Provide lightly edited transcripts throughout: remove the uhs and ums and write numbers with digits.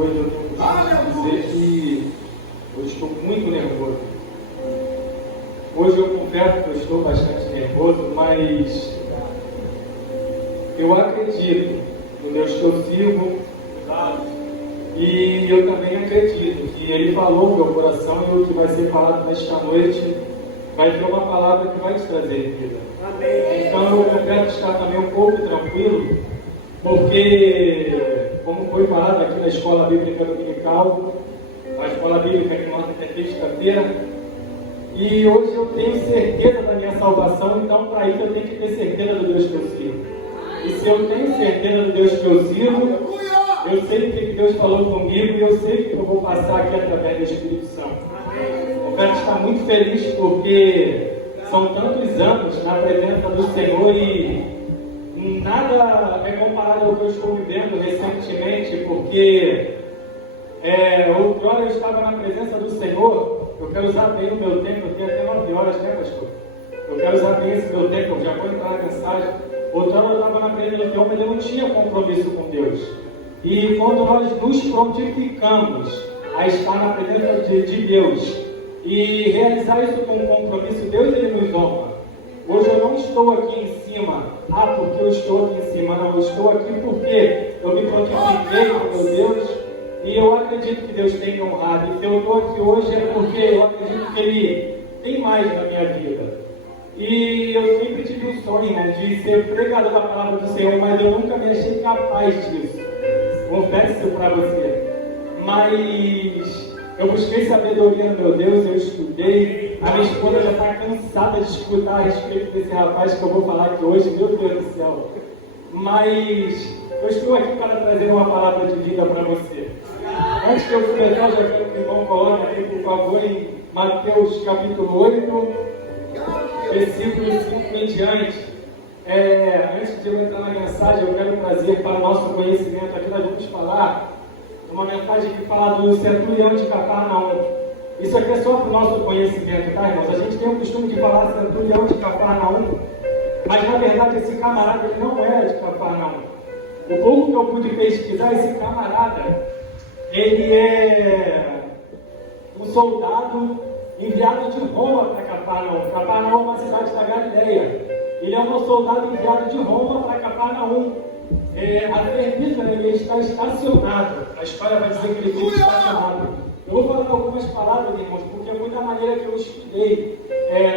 coisa, eu tenho que dizer que eu estou muito nervoso. Hoje eu confesso que eu estou bastante nervoso, mas eu acredito no Deus que eu sirvo, e eu também acredito que Ele falou no meu coração e o que vai ser falado nesta noite vai ser uma palavra que vai te trazer vida. Então eu quero estar também um pouco tranquilo, porque, como foi falado aqui na Escola Bíblica Dominical, a Escola Bíblica que nós temos terça-feira, e hoje eu tenho certeza da minha salvação, então para isso eu tenho que ter certeza do Deus que eu sirvo. E se eu tenho certeza do Deus que eu sirvo, eu sei o que Deus falou comigo e eu sei o que eu vou passar aqui através do Espírito Santo. Eu quero estar muito feliz porque são tantos anos na presença do Senhor e nada é comparado ao que eu estou vivendo recentemente, porque outrora eu estava na presença do Senhor. Eu quero usar bem o meu tempo, eu tenho até 9 horas, né, pastor? Eu quero usar bem esse meu tempo, eu já vou entrar na mensagem. Outrora eu estava na presença do Senhor, mas eu não tinha compromisso com Deus. E quando nós nos prontificamos a estar na presença de Deus e realizar isso com um compromisso, Deus Ele nos honra. Hoje eu não estou aqui em cima, porque eu estou aqui em cima, não, eu estou aqui porque eu me prontifiquei com meu Deus e eu acredito que Deus tem me honrado. E se eu estou aqui hoje é porque eu acredito que Ele tem mais na minha vida. E eu sempre tive um sonho, irmão, de ser pregador da palavra do Senhor, mas eu nunca me achei capaz disso. Confesso para você. Mas eu busquei sabedoria no meu Deus, eu estudei. A minha esposa já está cansada de escutar a respeito desse rapaz que eu vou falar aqui hoje, meu Deus do céu. Mas eu estou aqui para trazer uma palavra de vida para você. Antes de eu começar, eu já quero que o irmão coloque aqui, por favor, em Mateus capítulo 8, versículo 5 em diante. Antes de eu entrar na mensagem, eu quero trazer para o nosso conhecimento aqui, nós vamos falar uma mensagem que fala do centurião de Cafarnaum. Isso aqui é só para o nosso conhecimento, tá, irmãos? A gente tem o costume de falar centurião de Cafarnaum, mas na verdade esse camarada ele não era de Cafarnaum. O pouco que eu pude pesquisar, esse camarada, ele é um soldado enviado de Roma para Cafarnaum. Cafarnaum é uma cidade da Galileia. Ele é um soldado enviado de Roma para Cafarnaum. A serviço, ele está estacionado. A história vai dizer que ele fica estacionado. Eu vou falar algumas palavras, irmãos, porque foi da maneira que eu estudei.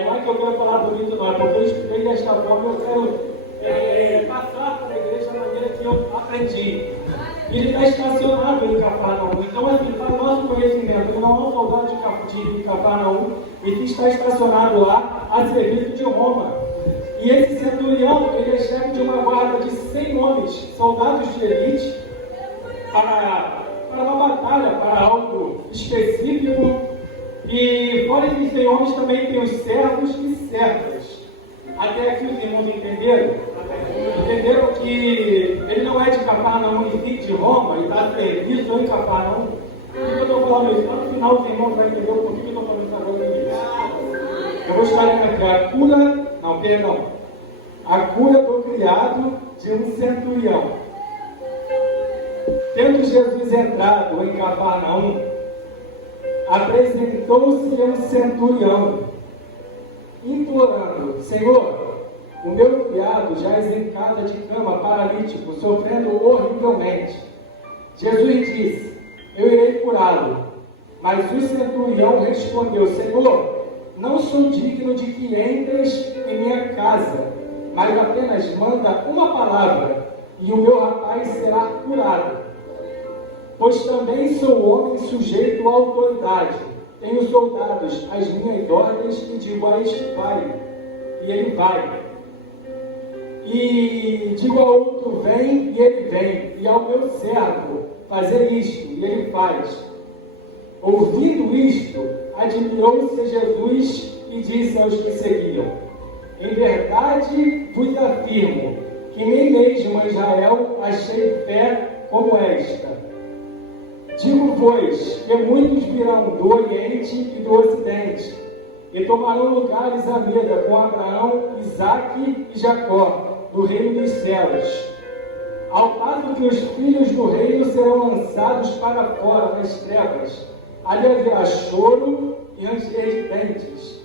Não é que eu quero falar bonito, não, é porque eu estudei desta forma, eu quero passar para a igreja da maneira que eu aprendi. Ele está estacionado em Cafarnaum. Então, assim, para o nosso conhecimento, ele não é um soldado de Cafarnaum, ele está estacionado lá a serviço de Roma. E esse centurião, ele é chefe de uma guarda de 100 homens, soldados de elite, para uma batalha, para algo específico. E fora esses 100 homens também tem os servos e servas. Até aqui os irmãos entenderam? Entenderam que ele não é de Cafarnaum e de Roma, ele está a serviço em Cafarnaum. Por que eu estou falando isso? Lá no final os irmãos vão entender o porquê que eu estou falando isso agora no início. Eu vou estar aqui a cura do criado de um centurião. Tendo Jesus entrado em Cafarnaum, apresentou-se um centurião, implorando: Senhor, o meu criado jaz em casa de cama, paralítico, sofrendo horrivelmente. Jesus disse: Eu irei curá-lo. Mas o centurião respondeu: Senhor, não sou digno de que entres em minha casa, mas apenas manda uma palavra, e o meu rapaz será curado. Pois também sou homem sujeito à autoridade. Tenho soldados às minhas ordens e digo a este: vai, e ele vai. E digo ao outro: vem, e ele vem. E ao meu servo: fazer isto, e ele faz. Ouvindo isto, admirou-se Jesus e disse aos que seguiam: Em verdade vos afirmo que nem mesmo em Israel achei fé como esta. Digo, pois, que muitos virão do Oriente e do Ocidente, e tomarão lugares à mesa com Abraão, Isaque e Jacó, no reino dos céus. Ao passo que os filhos do reino serão lançados para fora, nas trevas. Ali haverá choro e ranger de dentes.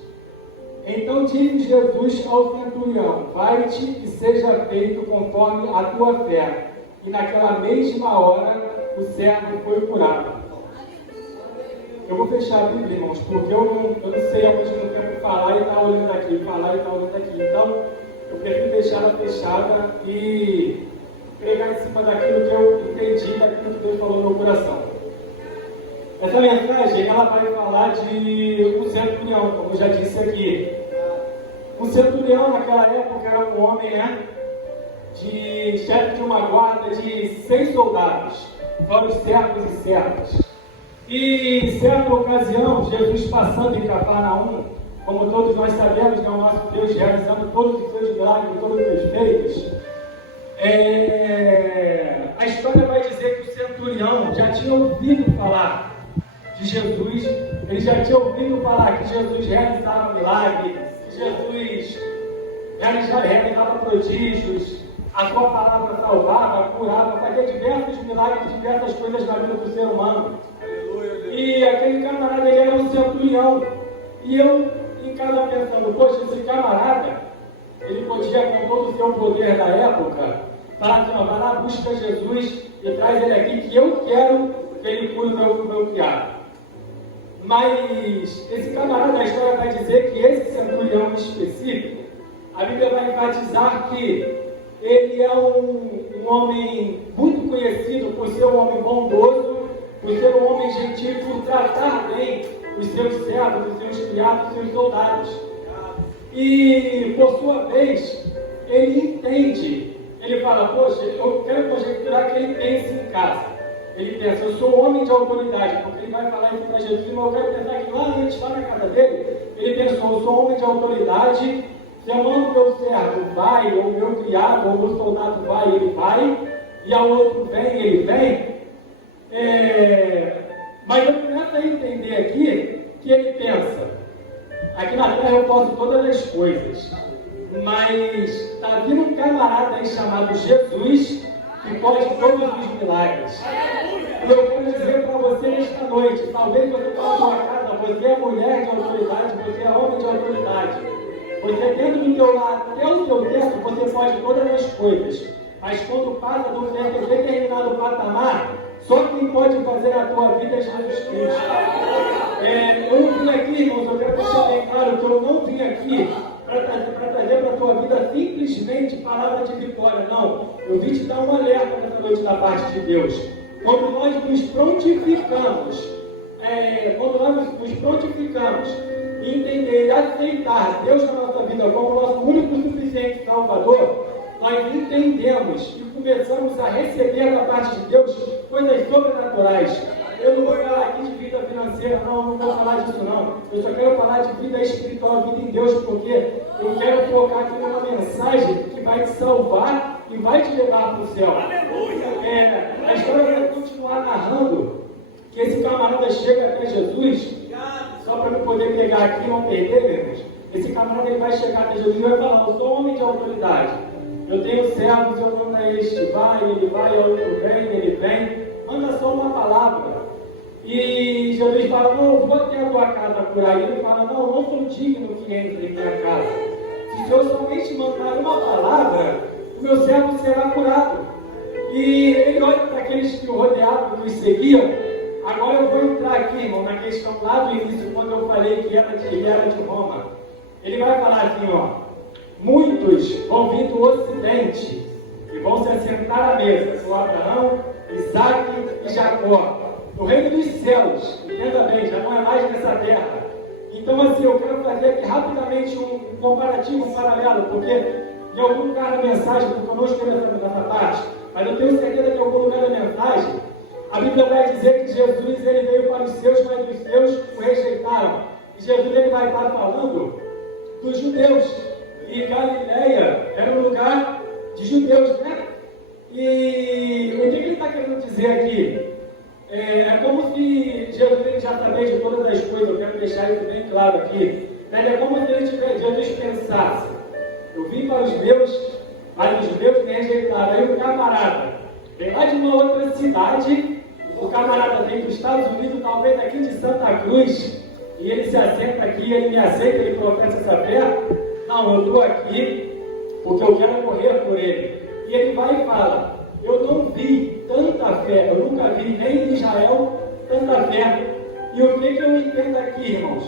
Então disse Jesus ao centurião: vai-te e seja feito conforme a tua fé. E naquela mesma hora o servo foi curado. Eu vou fechar a Bíblia, irmãos, porque eu não sei ao mesmo tempo falar e estar olhando aqui, falar e estar olhando aqui. Então, eu prefiro deixar ela fechada e pregar em cima daquilo que eu entendi, daquilo que Deus falou no meu coração. Essa mensagem, ela vai falar de um centurião, como eu já disse aqui. Um centurião, naquela época, era um homem, né? De chefe de uma guarda de 100 soldados, fora os servos e servas. E em certa ocasião, Jesus passando em Cafarnaum, como todos nós sabemos, é o nosso Deus realizando todos os seus milagres, todos os seus feitos. A história vai dizer que o centurião já tinha ouvido falar de Jesus, ele já tinha ouvido falar que Jesus realizava milagres, que Jesus realizava prodígios, a sua palavra salvava, curava, fazia diversos milagres, diversas coisas na vida do ser humano. E aquele camarada, ele era um centurião. E eu, em casa, pensando, poxa, esse camarada, ele podia, com todo o seu poder da época, falar assim, vai lá, busca Jesus e traz ele aqui, que eu quero que ele cure o meu criado. Mas esse camarada, a história vai dizer que esse centurião específico, a Bíblia vai enfatizar que ele é um homem muito conhecido por ser um homem bondoso, por ser um homem gentil, por tratar bem os seus servos, os seus criados, os seus soldados. E, por sua vez, ele entende, ele fala, poxa, eu quero conjecturar que ele pensa em casa. Ele pensa, eu sou um homem de autoridade, porque ele vai falar isso para Jesus, mas eu quero pensar que lá antes, lá na casa dele, ele pensou, eu sou um homem de autoridade, se eu mando meu servo vai, ou meu criado, ou meu soldado vai, ele vai, e ao outro vem, ele vem. Mas eu começo a entender aqui que ele pensa, aqui na terra eu posso todas as coisas, mas está vindo um camarada aí chamado Jesus que pode todos os milagres. E eu quero dizer para você nesta noite, talvez você está na sua casa, você é mulher de autoridade, você é homem de autoridade. Você dentro do teu lar, até o teu teto, você pode todas as coisas. Mas quando passa do determinado patamar, só quem pode fazer a tua vida é Jesus Cristo. Eu não vim aqui, irmãos, eu quero deixar bem claro que eu não vim aqui para trazer para a tua vida simplesmente palavra de vitória, não. Eu vim te dar um alerta nessa noite da parte de Deus. Quando nós nos prontificamos, em entender e aceitar Deus na nossa vida como nosso único e suficiente Salvador, nós entendemos e começamos a receber da parte de Deus coisas sobrenaturais. Eu não vou falar aqui de vida financeira, não vou falar disso não. Eu só quero falar de vida espiritual, vida em Deus, porque eu quero colocar aqui uma mensagem que vai te salvar e vai te levar para o céu. A história vai continuar narrando que esse camarada chega até Jesus, só para não poder pegar aqui e não perder, meu irmão. Esse camarada ele vai chegar até Jesus e vai falar, eu sou um homem de autoridade. Eu tenho servos, eu mando a este vai, ao outro vem, ele vem. Manda só uma palavra. E Jesus fala, não, eu vou até a tua casa curar. E ele fala, não, eu não sou digno que entre em minha casa. Se o Senhor somente mandar uma palavra, o meu servo será curado. E ele olha para aqueles que o rodeavam, que os seguiam. Agora eu vou entrar aqui, irmão, na questão lá do início, quando eu falei que ele era de Roma. Ele vai falar assim, ó. Muitos vão vir do ocidente e vão se assentar à mesa com Abraão, Isaac e Jacó. No reino dos céus, entenda bem, já não é mais nessa terra. Então assim, eu quero fazer aqui rapidamente um comparativo, um paralelo, porque em algum lugar da mensagem, porque eu não escrevi essa parte, mas eu tenho certeza que em algum lugar da mensagem, a Bíblia vai dizer que Jesus ele veio para os seus, mas os seus o rejeitaram. E Jesus ele vai estar falando dos judeus. E Galileia era um lugar de judeus, né? E o que ele está querendo dizer aqui? É como se Jesus já sabia de todas as coisas, eu quero deixar isso bem claro aqui. É como se Jesus pensasse, eu vim para os meus, mas os meus me rejeitaram. Aí o camarada, Vem lá de uma outra cidade, o camarada vem dos Estados Unidos, talvez aqui de Santa Cruz, e ele se assenta aqui, ele me aceita, ele professa essa fé. Não, eu estou aqui porque eu quero morrer por ele. E ele vai e fala, eu não vi tanta fé, eu nunca vi nem em Israel tanta fé. E o que eu entendo aqui, irmãos?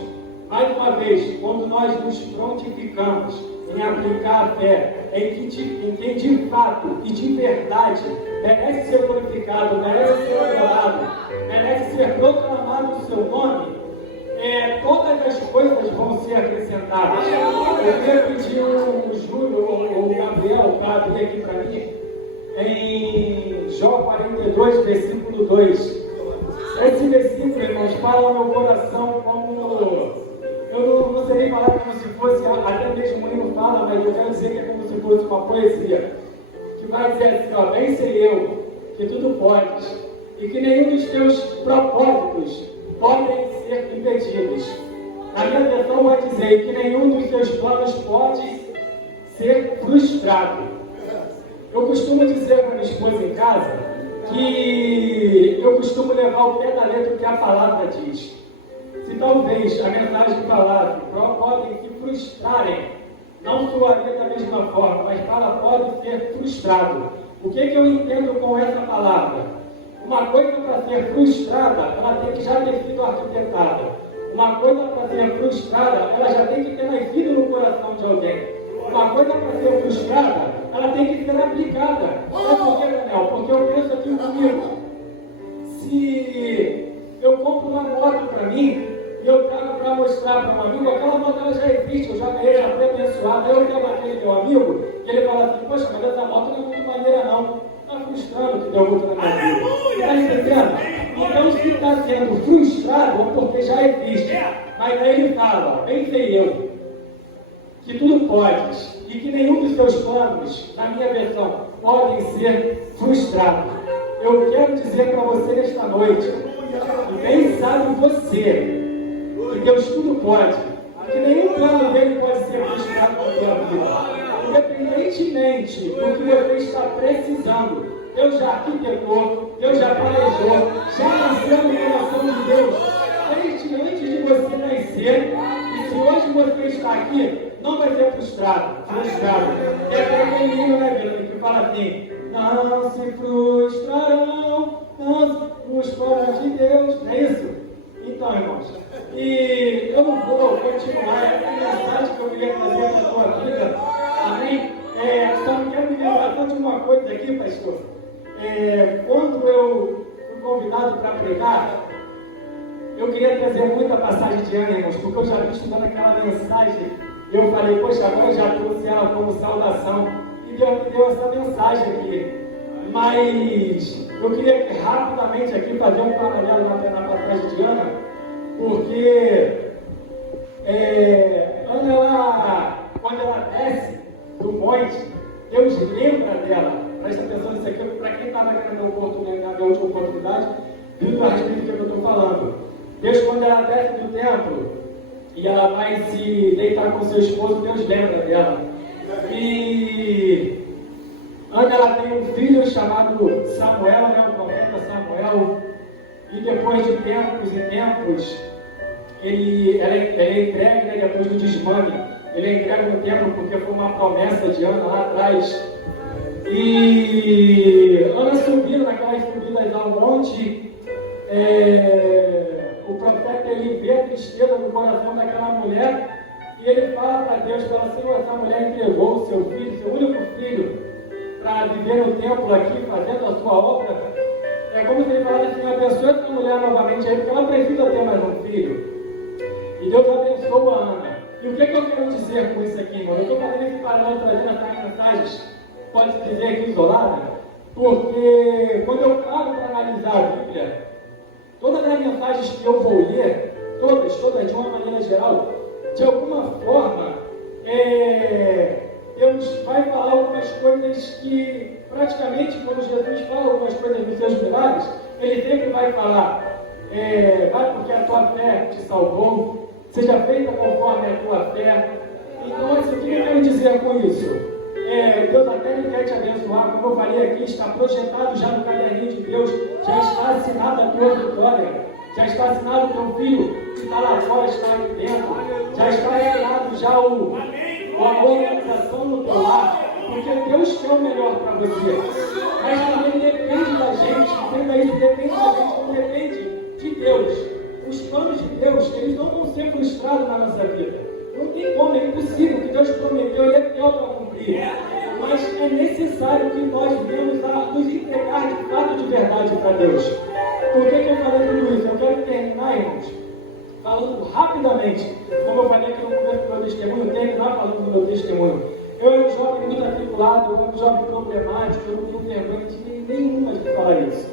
Mais uma vez, quando nós nos prontificamos em aplicar a fé em quem de fato e de verdade merece ser glorificado, merece ser adorado, merece ser proclamado o seu nome, todas as coisas vão ser acrescentadas. Eu queria pedir o Júlio ou o Gabriel para abrir aqui para mim, em Jó 42, versículo 2. Esse versículo, irmãos, fala no meu coração como... Eu não sei nem falar como se fosse, até mesmo o Murilo fala, mas eu quero dizer que é como se fosse uma poesia, que vai dizer assim, ó, bem sei eu, que tudo podes, e que nenhum dos teus propósitos podem ser impedidos. Na minha versão vai dizer que nenhum dos teus planos pode ser frustrado. Eu costumo dizer para minha esposa em casa que eu costumo levar o pé da letra que a palavra diz. Se talvez a mensagem falasse, podem te frustrarem, não soaria da mesma forma, mas fala, pode ser frustrado. O que eu entendo com essa palavra? Uma coisa para ser frustrada, ela tem que já ter sido arquitetada. Uma coisa para ser frustrada, ela já tem que ter nascido no coração de alguém. Uma coisa para ser frustrada, ela tem que ser aplicada. Sabe por quê, Daniel? Porque eu penso aqui comigo. Se eu compro uma moto para mim, e eu trago para mostrar para um amigo, aquela moto ela já existe, eu já ganhei, já foi abençoada. Aí eu quero aquele meu amigo, e ele fala assim, poxa, mas essa moto não é muito maneira não. Está frustrando que deu muito na minha vida. Está entendendo? Então se está sendo frustrado, porque já existe. Mas aí ele fala, bem sei eu, que tudo podes, e que nenhum dos seus planos, na minha versão, podem ser frustrados. Eu quero dizer para você nesta noite, e bem sabe você, que Deus tudo pode, que nenhum plano dele pode ser frustrado na tua vida. Independentemente do que você está precisando, Deus já arquitetou, Deus já planejou, já nasceu no coração de Deus, desde antes de você nascer. E se hoje você está aqui, não vai ser frustrado. É para aquele menino, né, Verônica, que fala assim, não se frustrarão, os planos de Deus. Não é isso? Então, irmãos, e eu não vou continuar, é a mensagem que eu queria trazer para a tua vida, amém? Só não quero me lembrar só de uma coisa aqui, pastor. Quando eu fui convidado para pregar, eu queria trazer muita passagem de Ana, irmãos, porque eu já vi estudando aquela mensagem, e eu falei, poxa, agora eu já trouxe ela como saudação, e Deus me deu essa mensagem aqui. Mas eu queria rapidamente aqui fazer um paralelo na passagem de Ana, porque Ana, quando ela desce do monte, Deus lembra dela. Presta atenção nisso aqui, para quem estava querendo a última oportunidade, viu a respeito do que eu estou falando. Deus, quando ela desce do templo e ela vai se deitar com seu esposo, Deus lembra dela. E Ana, ela tem um filho chamado Samuel, né, o profeta Samuel, e depois de tempos e tempos, ela é entregue, né, depois do desmame, ele é entregue no templo porque foi uma promessa de Ana lá atrás. E Ana subindo naquelas subidas ao monte, o profeta ele vê a tristeza no coração daquela mulher, e ele fala para Deus, fala, Senhor, essa mulher entregou o seu filho, seu único filho, para viver no templo aqui, fazendo a sua obra. É como se ele falasse assim, abençoe essa mulher novamente aí, porque ela precisa ter mais um filho. E Deus abençoa a Ana. E o que eu quero dizer com isso aqui, irmão? Eu estou fazendo esse paralelo, trazendo essas mensagens, pode-se dizer aqui isolada, porque quando eu paro para analisar a Bíblia, todas as mensagens que eu vou ler, todas de uma maneira geral, de alguma forma, Deus vai falar algumas coisas que, praticamente, quando Jesus fala algumas coisas nos seus milagres, ele sempre vai falar, vai porque a tua fé te salvou, seja feita conforme a tua fé. Então, assim, o que eu quero dizer com isso? Deus até Ele quer te abençoar, como eu falei aqui, está projetado já no caderninho de Deus, já está assinada a tua vitória, já está assinado o teu filho que está lá fora, está aqui dentro, já está assinado já a organização no teu lar, porque Deus quer o melhor para você, mas também depende da gente, entenda isso, depende da gente, não depende de Deus. Os planos de Deus, eles não vão ser frustrados na nossa vida. Não tem como, é impossível. O que Deus prometeu, Ele é fiel para cumprir. Mas é necessário que nós venhamos a nos entregar de fato de verdade para Deus. Por que eu falei tudo isso? Eu quero terminar, irmãos, falando rapidamente, como eu falei aqui no começo do meu testemunho, terminar falando do meu testemunho. Eu era um jovem muito atribulado, eu era um jovem problemático, eu não tenho vergonha de nenhuma de falar isso.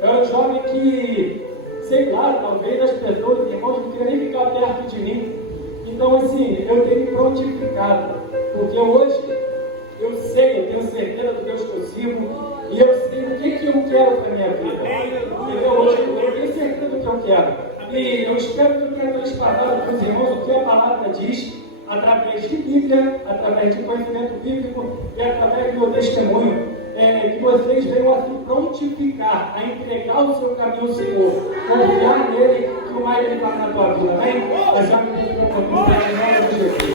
Eu era um jovem que, sei lá, talvez as pessoas, irmãos, não queriam nem ficar perto de mim. Então, assim, eu tenho me prontificado, porque hoje eu sei, eu tenho certeza do Deus que eu sirvo, e eu sei o que eu quero para a minha vida. Então, hoje eu tenho certeza do que eu quero. E eu espero que eu tenha transparado para os irmãos o que a palavra diz, através de Bíblia, através de conhecimento bíblico e através do meu testemunho. Que vocês venham a se prontificar, a entregar o seu caminho ao Senhor, confiar nele, que o mais ele faz na tua vida, amém? Mas já me